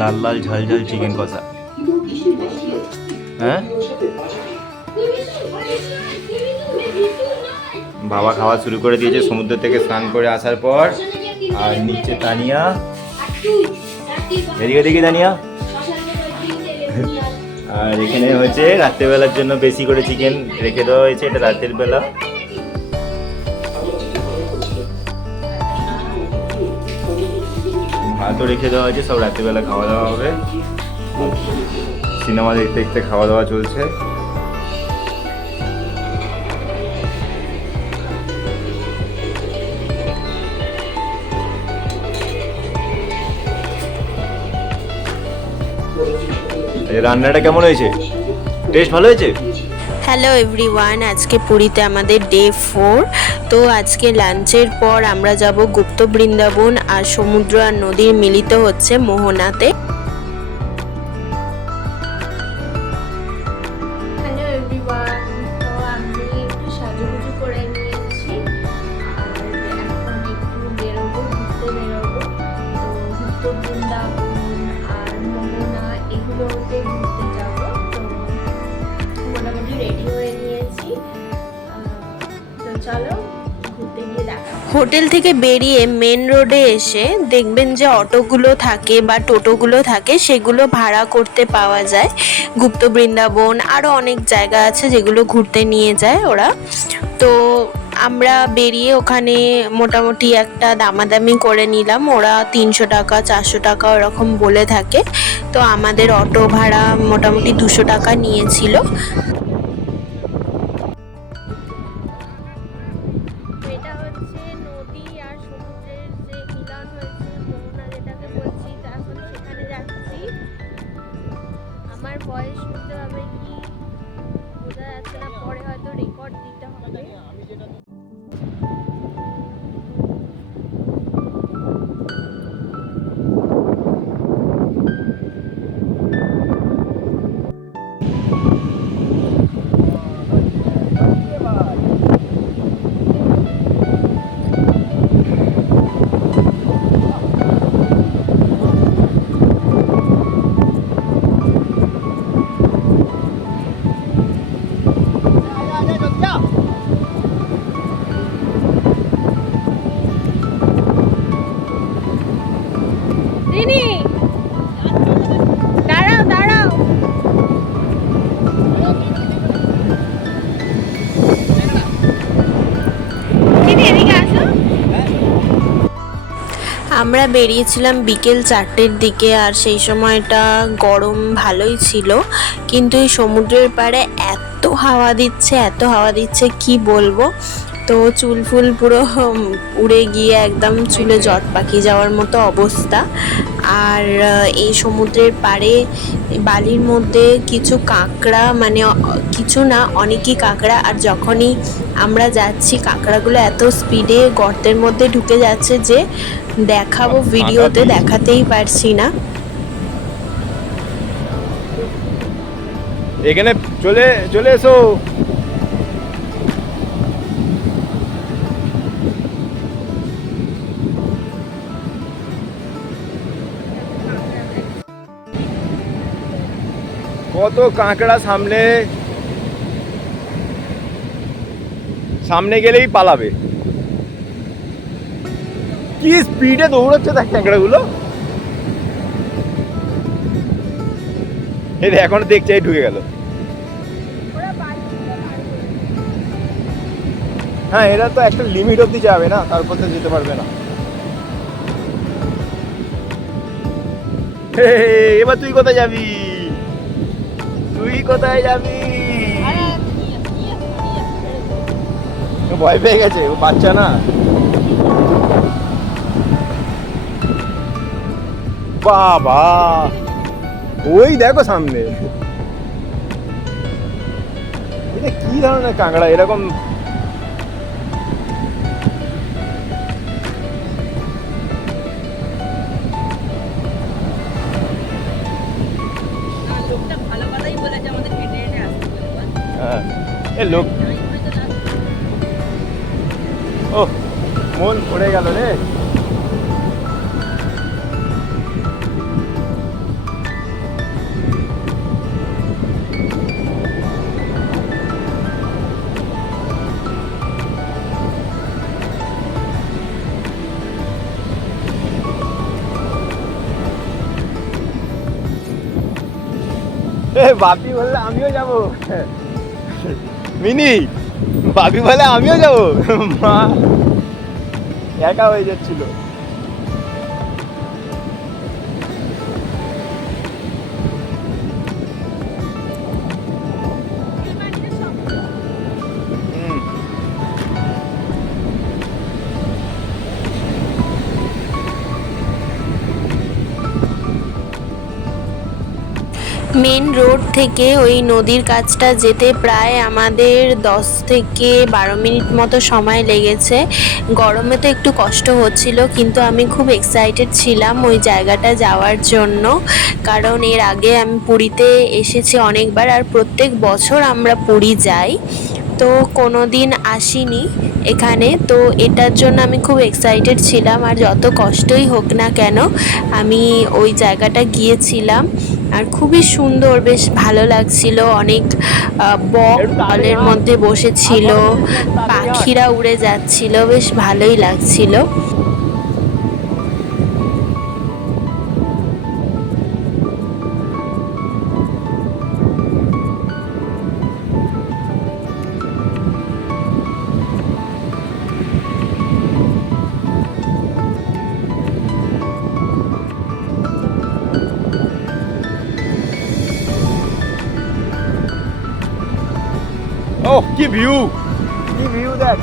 লাল লাল ঝাল ঝাল চিকেন কষা। হ্যাঁ, বাবা খাওয়া শুরু করে দিয়েছে সমুদ্র থেকে স্নান করে আসার পর। আর নিচে তানিয়া, এদিকে দেখি তানিয়া। আর এখানে হয়েছে রাত্রেবেলার জন্য বেশি করে চিকেন রেখে দেওয়া হয়েছে, এটা রাতের বেলা। ভাতও রেখে দেওয়া হয়েছে, সব রাত্রিবেলা খাওয়া দাওয়া হবে। সিনেমা দেখতে দেখতে খাওয়া দাওয়া চলছে। রান্নাটা কেমন হয়েছে? টেস্ট ভালো হয়েছে? হ্যালো এভরিওয়ান, আজকে পুরীতে আমাদের ডে 4। তো আজকে লাঞ্চের পর আমরা যাব গুপ্ত বৃন্দাবন আর সমুদ্র আর নদীর মিলিত হচ্ছে মোহনাতে। হ্যালো এভরিওয়ান, তো আমি একটু সাজুগুজু করে নিয়েছি আর এখন একটু বেরোবো, ঘুরতে বেরোবো। তো গুপ্ত বৃন্দাবন আর মোহনা এগুলোতে ঘুরতে যাবো। তো মোটামুটি রেডি হয়ে নিয়েছি, তো চলো ঘুরতে গিয়ে দেখা। হোটেল থেকে বেরিয়ে মেন রোডে এসে দেখবেন যে অটোগুলো থাকে বা টোটোগুলো থাকে, সেগুলো ভাড়া করতে পাওয়া যায়। গুপ্ত বৃন্দাবন আরও অনেক জায়গা আছে যেগুলো ঘুরতে নিয়ে যায় ওরা। তো আমরা বেরিয়ে ওখানে মোটামুটি একটা দামাদামি করে নিলাম। ওরা 300 টাকা 400 টাকা ওরকম বলে থাকে। তো আমাদের অটো ভাড়া মোটামুটি 200 টাকা নিয়েছিল। এটা হচ্ছে নদী আর সমুদ্রের যে মিলন হয়েছে, মোহনা যেটাকে বলছি। তো এখন সেখানে যাচ্ছি। আমার ভয়েস শুনতে হবে কি বোঝা যাচ্ছে না, পরে হয়তো রেকর্ড দিতে হবে। রিনি, দাঁড়াও দাঁড়াও। আমরা বেরিয়েছিলাম বিকেল 4টের দিকে, আর সেই সময়টা গরম ভালোই ছিল। কিন্তু এই সমুদ্রের পাড়ে এত হাওয়া দিচ্ছে, এত হাওয়া দিচ্ছে কি বলবো। তো চুল ফুল পুরো উড়ে গিয়ে একদম চুলে জট পাকিয়ে যাওয়ার মতো অবস্থা। আর এই সমুদ্রের পাড়ে বালির মধ্যে কিছু কাঁকড়া, মানে কিছু না অনেকই কাঁকড়া। আর যখনই আমরা যাচ্ছি কাঁকড়াগুলো এত স্পিডে গর্তের মধ্যে ঢুকে যাচ্ছে যে দেখাবো ভিডিওতে দেখাতেই পারছি না। এখানে চলে চলে এসো। কত কাঁকড়া সামনে, সামনে গেলেই পালাবে। কি স্পিডে দৌড়াচ্ছে দেখ কাঁকড়াগুলো। এই এখন দেখছে এই ঢুকে গেল। হ্যাঁ, এরা তো একটা লিমিট অবধি যাবে না, তারপর তো যেতে পারবে না। এবার তুই কোথায় যাবি? তুই কোথায় যাবি? ভয় পেয়ে গেছে, ও বাচ্চা না। বাবা, ওই দেখো সামনে। এটা কি ধরনের কাঁকড়া এরকম? হ্যাঁ, এ লোক, ও মন পড়ে গেল রে। বাপি বললে আমিও যাব। মিনি বাপি বলে আমিও যাব, মা একা হয়ে যাচ্ছিল। মেন রোড থেকে ওই নদীর কাছটা যেতে প্রায় আমাদের 10 থেকে 12 মিনিট মতো সময় লেগেছে। গরমে তো একটু কষ্ট হচ্ছিল, কিন্তু আমি খুব এক্সাইটেড ছিলাম ওই জায়গাটা যাওয়ার জন্য, কারণ এর আগে আমি পুরীতে এসেছি অনেকবার, আর প্রত্যেক বছর আমরা পুরী যাই, তো কোনো দিন আসিনি এখানে। তো এটার জন্য আমি খুব এক্সাইটেড ছিলাম, আর যত কষ্টই হোক না কেন আমি ওই জায়গাটা গিয়েছিলাম। আর খুবই সুন্দর, বেশ ভালো লাগছিল। অনেক বক জলের মধ্যে বসেছিল, পাখিরা উড়ে যাচ্ছিল, বেশ ভালোই লাগছিল। ও কি ভিউ, কি ভিউ দেখ।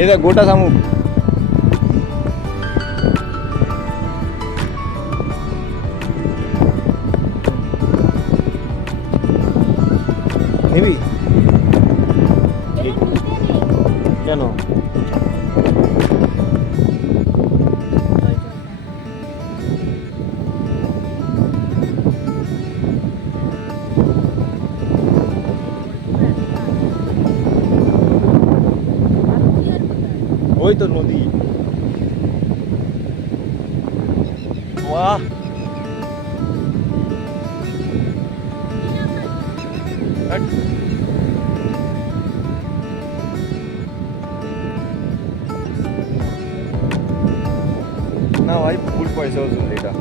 এই দেখ গোটা শামুক। নিবি কেন? ওই তো নদী। বাহ, না ভাই ফুল পয়সা ওষুধ এটা।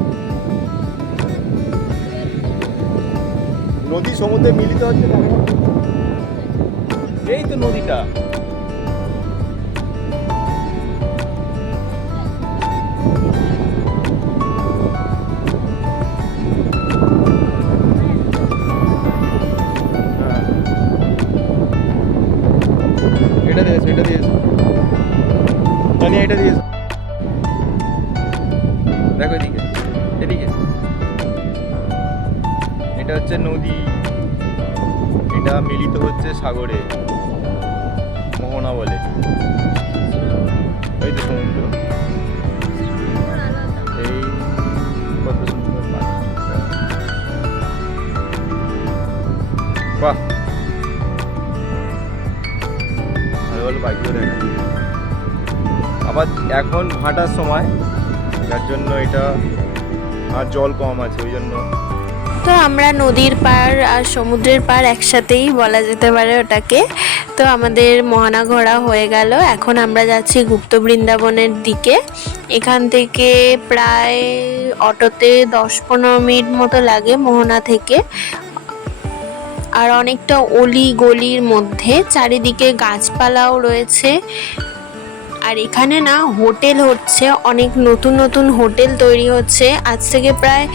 নদী সমুদ্রে মিলিত হচ্ছে না, এই তো নদীটা। এটা দিয়েছে, এটা দিয়েছে তানি, এটা দিয়েছে। দেখো এদিকে, এদিকে এটা হচ্ছে নদী, এটা মিলিত হচ্ছে সাগরে, মোহনা বলে। এই তো সমুদ্র, এই কত সুন্দর পাখিটা। বাহ, ভালো ভালো পাখিও দেখা। আবার এখন ভাটার সময়, যার জন্য এটা আর জল কম আছে, ওই জন্য। তো আমরা নদীর পাড় আর সমুদ্রের পাড় একসাথেই বলা যেতে পারে ওটাকে। তো আমাদের মোহনা ঘোরা হয়ে গেল, এখন আমরা যাচ্ছি গুপ্ত বৃন্দাবনের দিকে। এখান থেকে প্রায় অটোতে 10-15 মিনিট মতো লাগে মোহনা থেকে। আর অনেকটা অলি গলির মধ্যে, চারিদিকে গাছপালাও রয়েছে। আর এখানে না হোটেল হচ্ছে, অনেক নতুন নতুন হোটেল তৈরি হচ্ছে। আজ থেকে প্রায়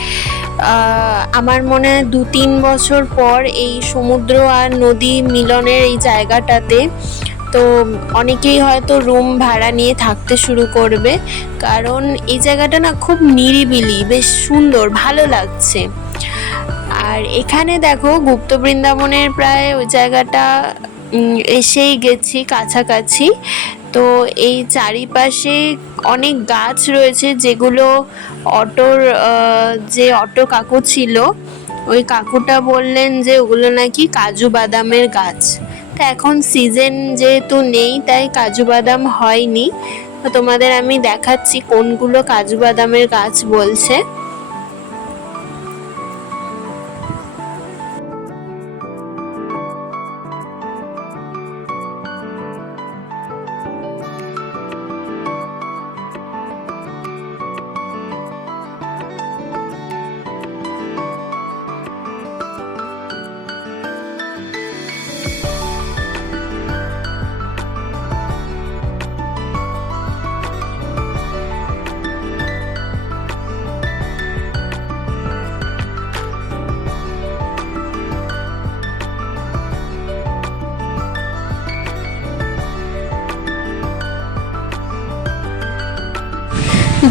আমার মনে হয় 2-3 বছর পর এই সমুদ্র আর নদী মিলনের এই জায়গাটাতে তো অনেকেই হয়তো রুম ভাড়া নিয়ে থাকতে শুরু করবে, কারণ এই জায়গাটা না খুব নিরিবিলি, বেশ সুন্দর, ভালো লাগছে। আর এখানে দেখো গুপ্ত বৃন্দাবনের প্রায় ওই জায়গাটা এসেই গেছি কাছাকাছি। তো এই চারিপাশে অনেক গাছ রয়েছে, যেগুলো অটোর যে অটো কাকু ছিল, ওই কাকুটা বললেন যে ওগুলো নাকি কাজু বাদামের গাছ। তা এখন সিজন যেহেতু নেই, তাই কাজু বাদাম হয়নি। তো তোমাদের আমি দেখাচ্ছি কোনগুলো কাজু বাদামের গাছ বলছে।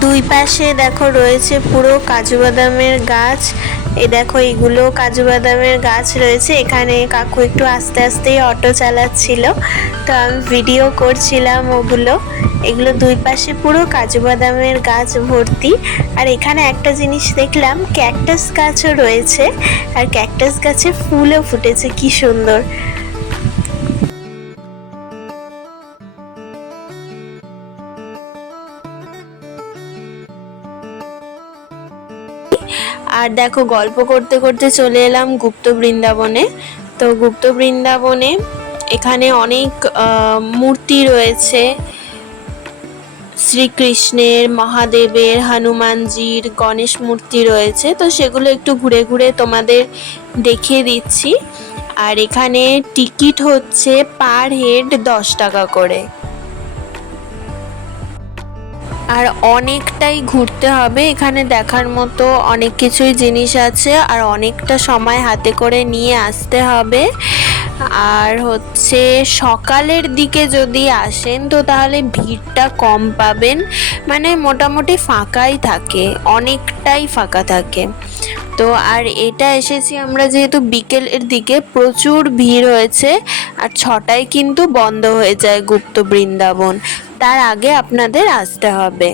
দুই পাশে দেখো রয়েছে পুরো কাজু বাদামের গাছ। এই দেখো এইগুলো কাজু বাদামের গাছ রয়েছে। এখানে কাকু একটু আস্তে আস্তেই অটো চালাচ্ছিল, তো আমি ভিডিও করছিলাম ওগুলো। এগুলো দুই পাশে পুরো কাজু বাদামের গাছ ভর্তি। আর এখানে একটা জিনিস দেখলাম, ক্যাকটাস গাছও রয়েছে, আর ক্যাকটাস গাছে ফুলও ফুটেছে, কি সুন্দর। আর দেখো গল্প করতে করতে চলে এলাম গুপ্ত বৃন্দাবনে। তো গুপ্ত বৃন্দাবনে এখানে অনেক মূর্তি রয়েছে, শ্রীকৃষ্ণের, মহাদেবের, হনুমানজির, গণেশ মূর্তি রয়েছে। তো সেগুলো একটু ঘুরে ঘুরে তোমাদের দেখিয়ে দিচ্ছি। আর এখানে টিকিট হচ্ছে পার হেড 10 টাকা করে। আর অনেকটাই ঘুরতে হবে, এখানে দেখার মতো অনেক কিছুই জিনিস আছে, আর অনেকটা সময় হাতে করে নিয়ে আসতে হবে। আর হচ্ছে সকালের দিকে যদি আসেন তো তাহলে ভিড়টা কম পাবেন, মানে মোটামুটি ফাঁকাই থাকে, অনেকটাই ফাঁকা থাকে। তো আর এটা এসেছি আমরা যেহেতু বিকেলের দিকে, প্রচুর ভিড় হয়েছে। আর 6টায় কিন্তু বন্ধ হয়ে যায় গুপ্ত বৃন্দাবন, তার আগে আপনাদের আসতে হবে।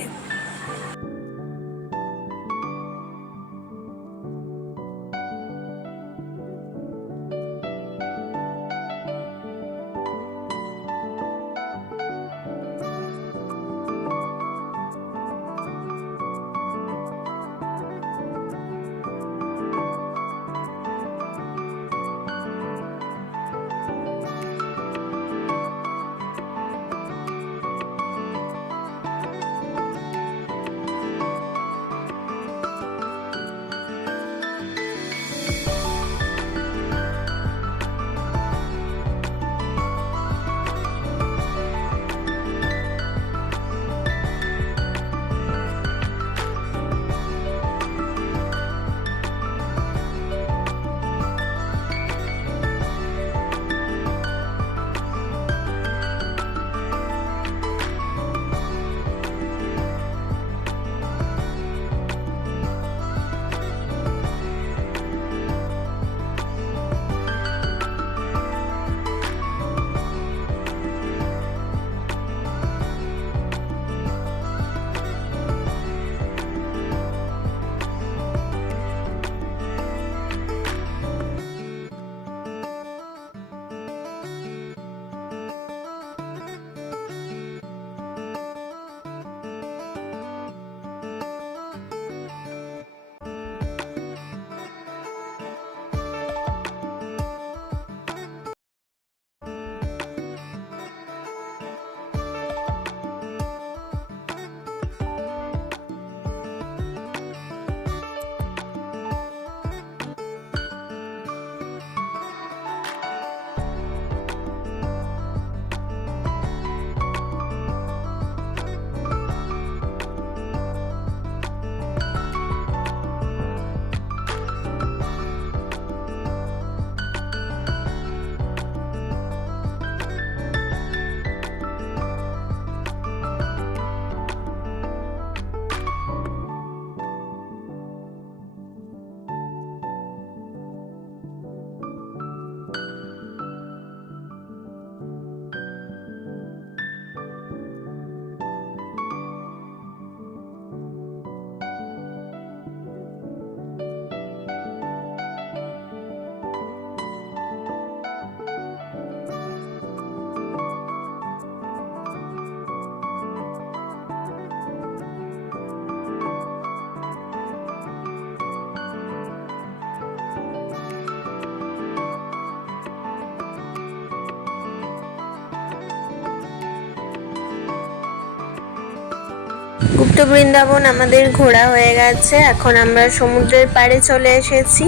গুপ্ত বৃন্দাবন আমাদের ঘোরা হয়ে গেছে। এখন আমরা সমুদ্রের পাড়ে চলে এসেছি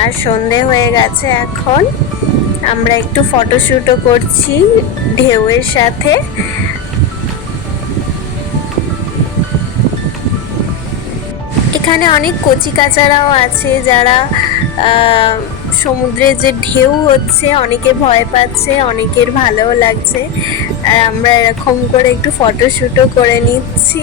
আর সন্ধে হয়ে গেছে। এখন আমরা একটু ফটোশ্যুটও করছি ঢেউয়ের সাথে। এখানে অনেক কচিকাচারাও আছে যারা সমুদ্রে যে ঢেউ হচ্ছে, অনেকে ভয় পাচ্ছে, অনেকের ভালোও লাগছে। আর আমরা এরকম করে একটু ফটোশ্যুটও করে নিচ্ছি।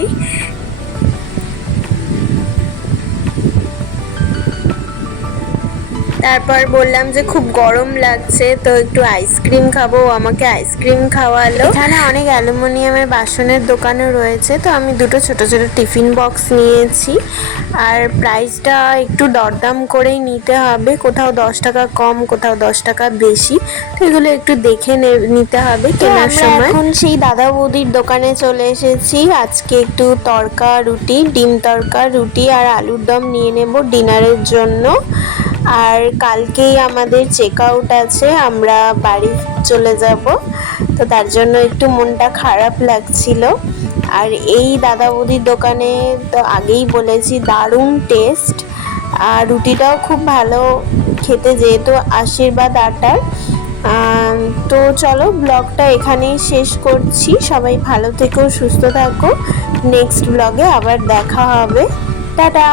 তারপর বললাম যে খুব গরম লাগছে, তো একটু আইসক্রিম খাবো। আমাকে আইসক্রিম খাওয়ালো। এখানে অনেক অ্যালুমিনিয়ামের বাসনের দোকানও রয়েছে, তো আমি দুটো ছোট ছোট টিফিন বক্স নিয়েছি। আর প্রাইসটা একটু দরদাম করেই নিতে হবে, কোথাও 10 টাকা কম, কোথাও 10 টাকা বেশি, তো এগুলো একটু দেখে নিতে হবে কেনার সময়। এখন সেই দাদা বৌদির দোকানে চলে এসেছি। আজকে একটু তড়কা রুটি, ডিম তড়কা রুটি আর আলুর দম নিয়ে নেব ডিনারের জন্য। আর কালকেই আমাদের চেক আউট আছে, আমরা বাড়ি চলে যাব, তো তার জন্য একটু মনটা খারাপ লাগছিল। আর এই দাদা বৌদির দোকানে তো আগেই বলেছি দারুণ টেস্ট, আর রুটিটাও খুব ভালো খেতে, যেহেতু আশীর্বাদ আটার। তো চলো ব্লগটা এখানেই শেষ করছি। সবাই ভালো থেকো, সুস্থ থাকো। নেক্সট ব্লগে আবার দেখা হবে। টাটা।